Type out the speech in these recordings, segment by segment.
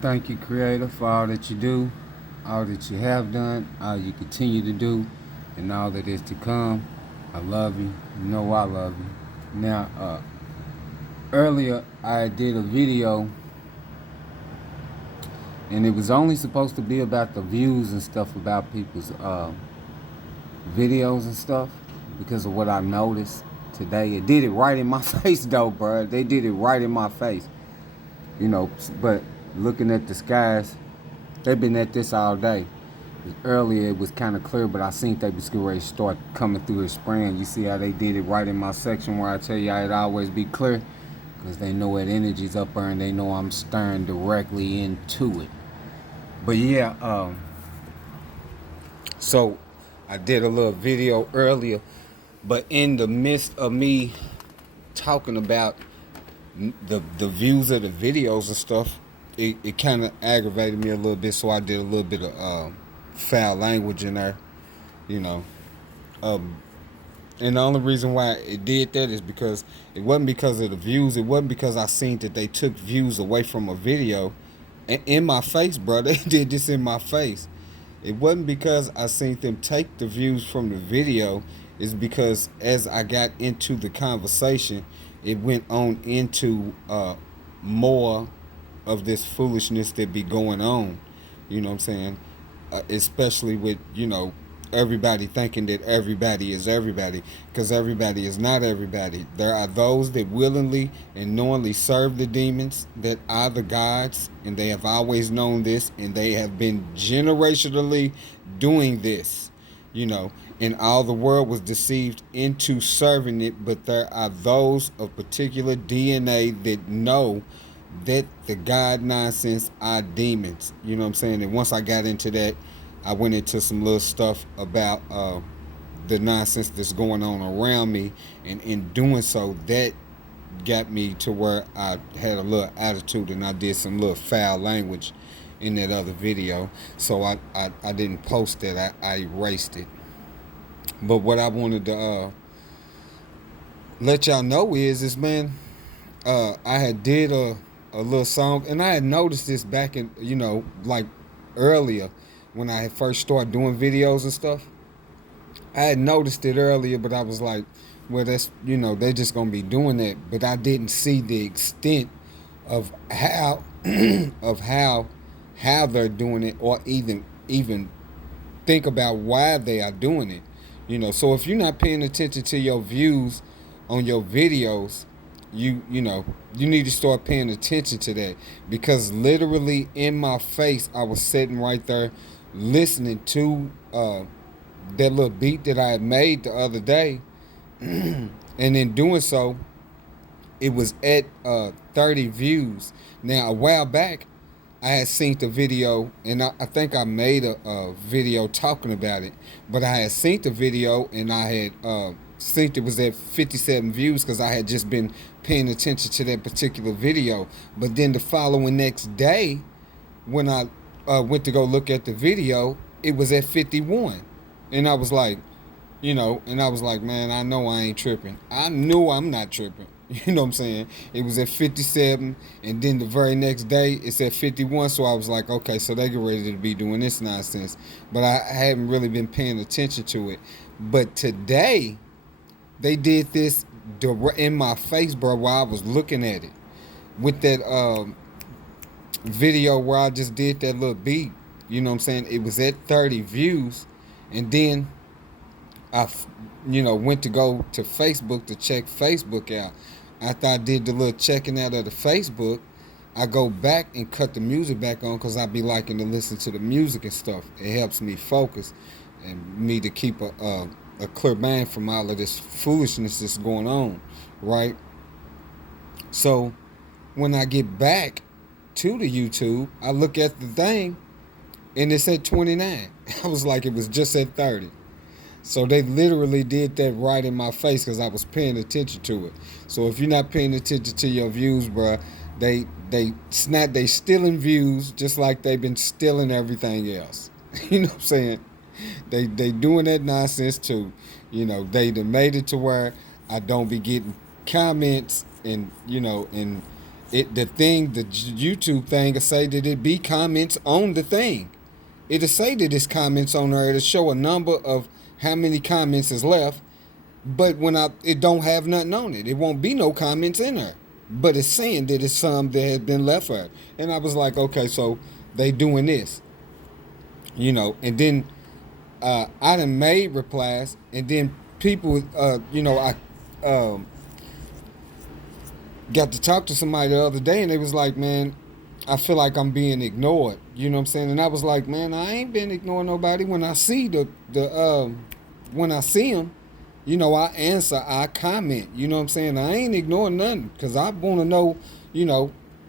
Thank you, Creator, for all that you do, all that you have done, all you continue to do, and all that is to come. I love you. You know I love you. Now, earlier I did a video, and it was only supposed to be about the views and stuff about people's videos and stuff because of what I noticed today. It did it right in my face, though, bro. They did it right in my face, you know. But looking at the skies, they've been at this all day. Earlier it was kind of clear, but I seen they was getting ready to start coming through the spraying. You see how they did it right in my section where I tell you I'd always be clear, because they know that energy's up there and they know I'm staring directly into it. But yeah, so I did a little video earlier, but in the midst of me talking about the views of the videos and stuff, it kind of aggravated me a little bit. So I did a little bit of foul language in there, you know. Um, and the only reason why it did that is because it wasn't because of the views. It wasn't because I seen that they took views away from a video. In my face, bro. They did this in my face. It wasn't because I seen them take the views from the video. It's because as I got into the conversation, it went on into more of this foolishness that be going on. You know what I'm saying? Especially with, everybody thinking that everybody is everybody, because everybody is not everybody. There are those that willingly and knowingly serve the demons that are the gods, and they have always known this, and they have been generationally doing this, and all the world was deceived into serving it. But there are those of particular DNA that know that the God nonsense are demons. You know what I'm saying? And once I got into that, I went into some little stuff about the nonsense that's going on around me, and in doing so, that got me to where I had a little attitude, and I did some little foul language in that other video. So I didn't post that. I erased it. But what I wanted to let y'all know is man, I had did a little song, and I had noticed this back in, like earlier when I had first started doing videos and stuff. I had noticed it earlier, but I was like, well, that's, they're just gonna be doing that. But I didn't see the extent of how of how they're doing it, or even think about why they are doing it. So if you're not paying attention to your views on your videos, you need to start paying attention to that, because literally in my face I was sitting right there listening to that little beat that I had made the other day, and in doing so, it was at 30 views. Now, a while back, I had seen the video, and I think I made a video talking about it. But I had seen the video, and I had seen it was at 57 views, because I had just been paying attention to that particular video. But then the following next day, when I went to go look at the video, it was at 51. And I was like, man, I know I ain't tripping. I knew I'm not tripping. You know what I'm saying? It was at 57, and then the very next day it's at 51. So I was like, okay, so they get ready to be doing this nonsense. But I hadn't really been paying attention to it. But today, they did this in my face, bro, while I was looking at it. With that video where I just did that little beat. You know what I'm saying? It was at 30 views. And then I, went to go to Facebook to check Facebook out. After I did the little checking out of the Facebook, I go back and cut the music back on, because I be liking to listen to the music and stuff. It helps me focus and me to keep a clear mind from all of this foolishness that's going on, right? So when I get back to the YouTube, I look at the thing, and it's at 29. I was like, it was just at 30. So they literally did that right in my face, because I was paying attention to it. So if you're not paying attention to your views, bruh, they stealing views just like they've been stealing everything else. You know what I'm saying? They doing that nonsense too. They made it to where I don't be getting comments, and The YouTube thing will say that it be comments on the thing. It'll say that it's comments on there. It'll show a number of how many comments is left. But it don't have nothing on it. It won't be no comments in there. But it's saying that it's some that has been left for it. And I was like, okay, so they doing this. And then I done made replies, and then people, I got to talk to somebody the other day, and they was like, man, I feel like I'm being ignored. You know what I'm saying? And I was like, man, I ain't been ignoring nobody. When I see when I see them, I answer, I comment. You know what I'm saying? I ain't ignoring nothing because I want to know,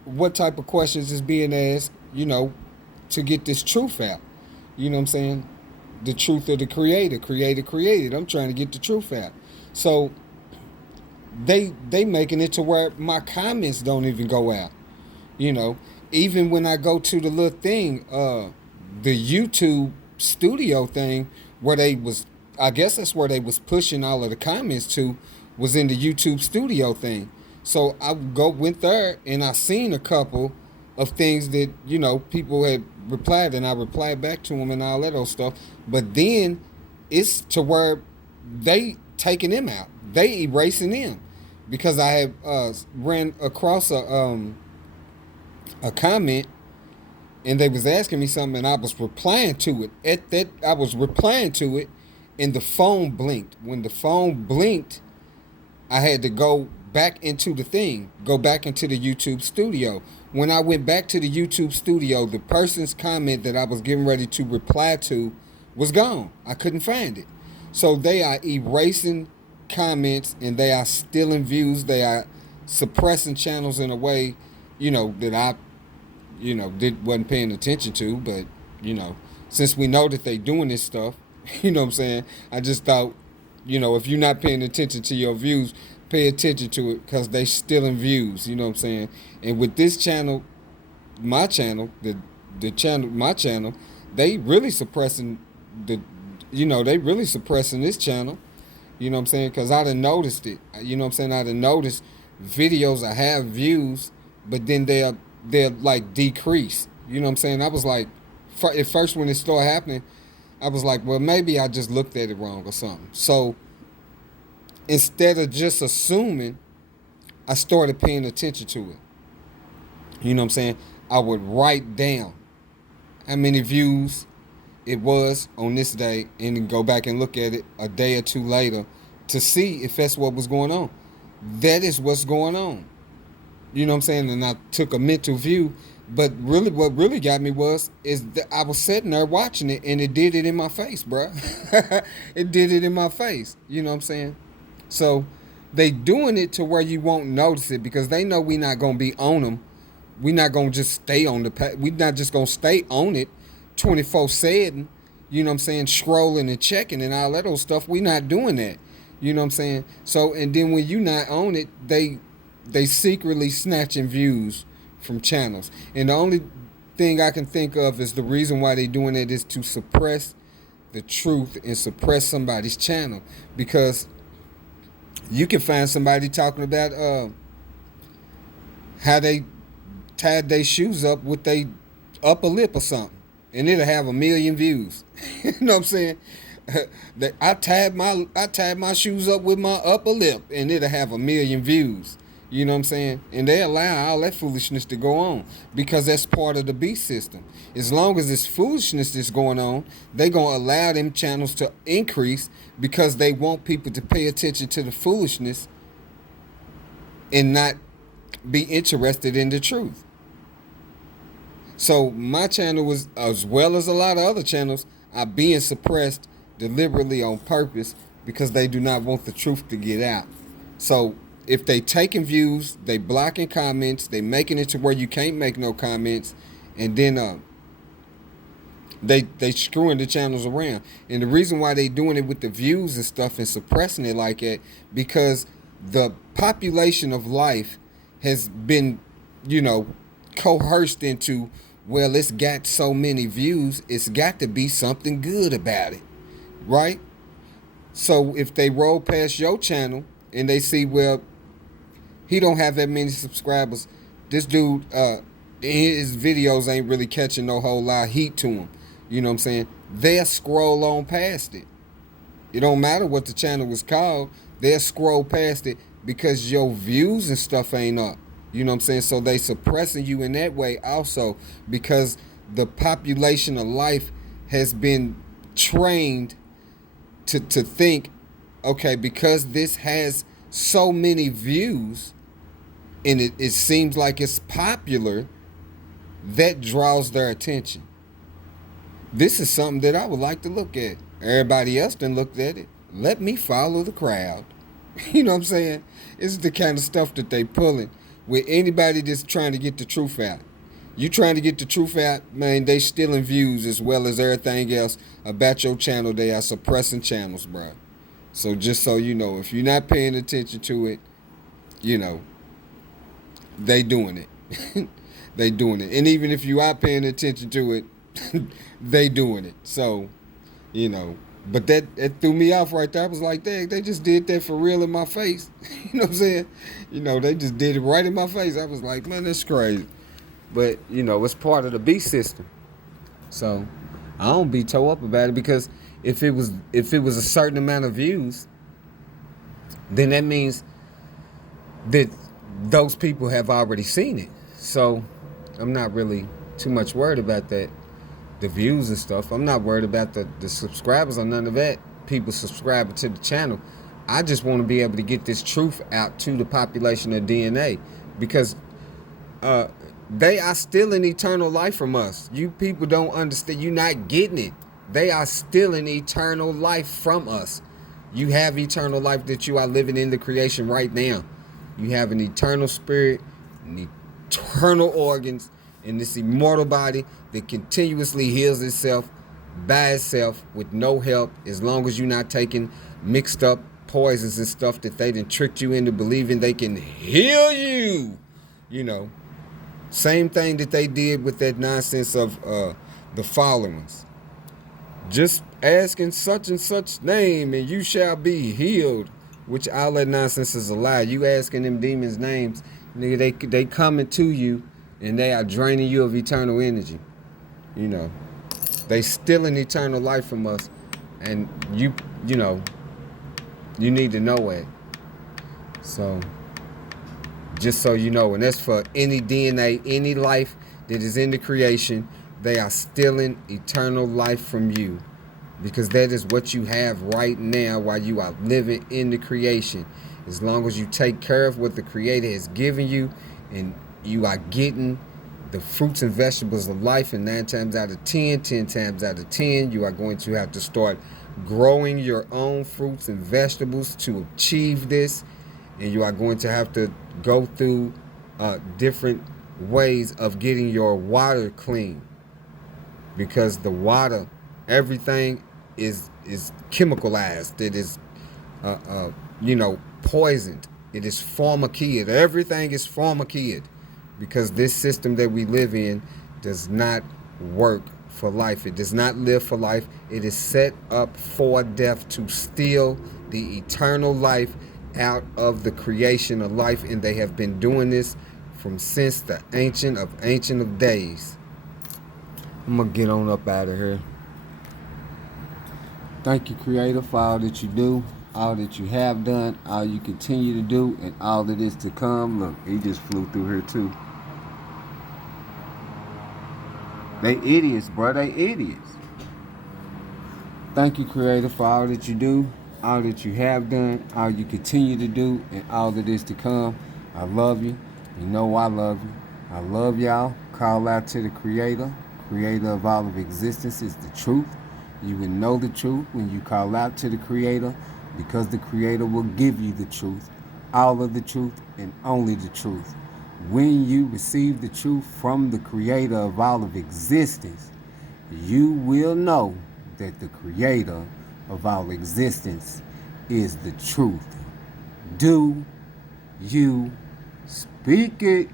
what type of questions is being asked, to get this truth out. You know what I'm saying? The truth of the created. I'm trying to get the truth out. So they making it to where my comments don't even go out. Even when I go to the little thing, the YouTube studio thing, where I guess that's where they was pushing all of the comments to, was in the YouTube studio thing. So I went there, and I seen a couple of things that people had replied, and I replied back to them and all that old stuff. But then it's to where they taking them out, they erasing them, because I have ran across a comment, and they was asking me something, and I was replying to it. And the phone blinked. When the phone blinked, I had to go back into the thing, go back into the YouTube studio. When I went back to the YouTube studio, the person's comment that I was getting ready to reply to was gone. I couldn't find it. So they are erasing comments, and they are stealing views. They are suppressing channels in a way, that I, wasn't paying attention to. But, since we know that they doing this stuff, you know what I'm saying? I just thought, if you're not paying attention to your views, pay attention to it, because they stealing views. You know what I'm saying? And with this channel, my channel, my channel, they really suppressing this channel. You know what I'm saying? Because I done noticed it. You know what I'm saying? I done noticed videos I have views, but then they're like decreased. You know what I'm saying? I was like, at first when it started happening, I was like, well, maybe I just looked at it wrong or something. So instead of just assuming, I started paying attention to it. You know what I'm saying? I would write down how many views it was on this day, and then go back and look at it a day or two later to see if that's what was going on. That is what's going on. You know what I'm saying? And I took a mental view. But really, what really got me is that I was sitting there watching it, and it did it in my face, bro. It did it in my face. You know what I'm saying? So they doing it to where you won't notice it, because they know we not gonna be on them. We not gonna just stay on we not just gonna stay on it 24/7. You know what I'm saying? Scrolling and checking and all that old stuff. We not doing that. You know what I'm saying? So, and then when you not on it, they secretly snatching views from channels. And the only thing I can think of is the reason why they doing it is to suppress the truth and suppress somebody's channel. Because you can find somebody talking about how they tied their shoes up with their upper lip or something, and it'll have 1 million views. You know what I'm saying? I tied my shoes up with my upper lip, and it'll have 1 million views. You know what I'm saying? And they allow all that foolishness to go on, because that's part of the beast system. As long as this foolishness is going on, they going to allow them channels to increase, because they want people to pay attention to the foolishness and not be interested in the truth. So my channel was, as well as a lot of other channels, are being suppressed deliberately on purpose, because they do not want the truth to get out. So if they taking views, they blocking comments, they making it to where you can't make no comments, and then they screwing the channels around. And the reason why they doing it with the views and stuff and suppressing it like that, because the population of life has been, coerced into, well, it's got so many views, it's got to be something good about it, right? So if they roll past your channel and they see, well, he don't have that many subscribers, this dude, his videos ain't really catching no whole lot of heat to him. You know what I'm saying? They'll scroll on past it. It don't matter what the channel was called. They'll scroll past it because your views and stuff ain't up. You know what I'm saying? So they suppressing you in that way also, because the population of life has been trained to think, okay, because this has so many views and it seems like it's popular, that draws their attention. This is something that I would like to look at. Everybody else done looked at it. Let me follow the crowd. You know what I'm saying? It's the kind of stuff that they pulling with anybody that's trying to get the truth out. You trying to get the truth out, man, they stealing views as well as everything else about your channel. They are suppressing channels, bro. So just so you know, if you're not paying attention to it, you know, they doing it. They doing it. And even if you are paying attention to it, they doing it. So, you know, but that threw me off right there. I was like, dang, they just did that for real in my face. You know what I'm saying? You know, they just did it right in my face. I was like, man, that's crazy. But, you know, it's part of the beast system. So I don't be toe up about it, because if it was a certain amount of views, then that means that those people have already seen it. So I'm not really too much worried about that, the views and stuff. I'm not worried about the subscribers or none of that, people subscribing to the channel. I just want to be able to get this truth out to the population of DNA, because they are stealing eternal life from us. You people don't understand. You're not getting it. They are stealing eternal life from us. You have eternal life that you are living in the creation right now. You have an eternal spirit, an eternal organs, in this immortal body that continuously heals itself by itself with no help, as long as you're not taking mixed up poisons and stuff that they done tricked you into believing they can heal you. You know, same thing that they did with that nonsense of the followings. Just asking such and such name and you shall be healed, which all that nonsense is a lie. You asking them demons names, nigga, they coming to you and they are draining you of eternal energy. You know, they stealing eternal life from us, and you know, you need to know it. So just so you know, and that's for any DNA, any life that is in the creation, they are stealing eternal life from you, because that is what you have right now while you are living in the creation. As long as you take care of what the Creator has given you, and you are getting the fruits and vegetables of life, and 9 times out of 10, 10 times out of 10, you are going to have to start growing your own fruits and vegetables to achieve this. And you are going to have to go through different ways of getting your water clean, because the water, everything is chemicalized. It is you know, poisoned. It is pharmakeid. Everything is pharmakeid, because this system that we live in does not work for life. It does not live for life. It is set up for death, to steal the eternal life out of the creation of life, and they have been doing this from since the ancient of days. I'm gonna get on up out of here. Thank you, Creator, for all that you do, all that you have done, all you continue to do, and all that is to come. Look, he just flew through here too. They idiots, bro. They idiots. Thank you, Creator, for all that you do, all that you have done, all you continue to do, and all that is to come. I love you. You know I love you. I love y'all. Call out to the Creator. Creator of all of existence is the truth. You will know the truth when you call out to the Creator, because the Creator will give you the truth, all of the truth, and only the truth. When you receive the truth from the Creator of all of existence, you will know that the Creator of all existence is the truth. Do you speak it?